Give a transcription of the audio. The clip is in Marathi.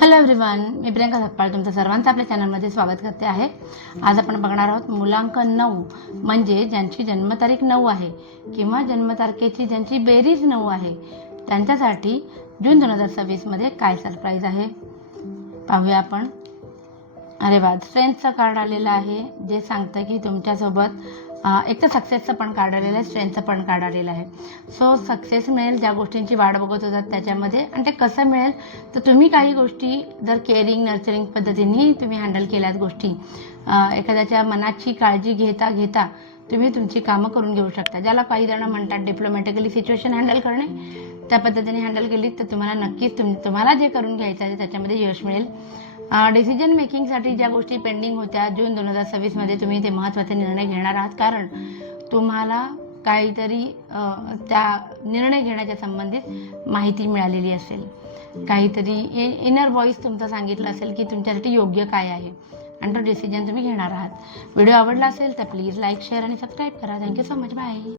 हॅलो एव्हरीवन, मी प्रियंका धप्पाळ तुमचं सर्वांचं आपल्या चॅनलमध्ये स्वागत करते आहे. आज आपण बघणार आहोत मुलांकन 9 म्हणजे ज्यांची जन्मतारीख 9 आहे किंवा जन्मतारखेची ज्यांची बेरीज 9 आहे त्यांच्यासाठी जून 2026मध्ये काय सरप्राईज आहे पाहूया आपण. अरे वा, स्ट्रेंथचं कार्ड आलेलं आहे जे सांगतं की तुमच्यासोबत एक तर सक्सेसचं पण कार्ड आलेलं आहे, स्ट्रेंथचं पण कार्ड आलेलं आहे. सो सक्सेस मिळेल ज्या गोष्टींची वाट बघत होतात त्याच्यामध्ये. आणि ते कसं मिळेल तर तुम्ही काही गोष्टी जर केअरिंग नर्चरिंग पद्धतीने तुम्ही हँडल केल्यात गोष्टी, एखाद्याच्या मनाची काळजी घेता घेता तुम्ही तुमची कामं करून घेऊ शकता. ज्याला काही जण म्हणतात डिप्लोमॅटिकली सिच्युएशन हँडल करणे, त्या पद्धतीने हँडल केली तर तुम्हाला नक्कीच तुम्हाला जे करून घ्यायचं आहे त्याच्यामध्ये यश मिळेल. डिसिजन मेकिंगसाठी ज्या गोष्टी पेंडिंग होत्या जून 2026मध्ये तुम्ही ते महत्त्वाचे निर्णय घेणार आहात, कारण तुम्हाला काहीतरी त्या निर्णय घेण्याच्या संबंधित माहिती मिळालेली असेल, काहीतरी इनर व्हॉइस तुमचं सांगितलं असेल की तुमच्यासाठी योग्य काय आहे आणि तो डिसिजन तुम्ही घेणार आहात. व्हिडिओ आवडला असेल तर प्लीज लाईक, शेअर आणि सबस्क्राईब करा. Thank you so much. बाय.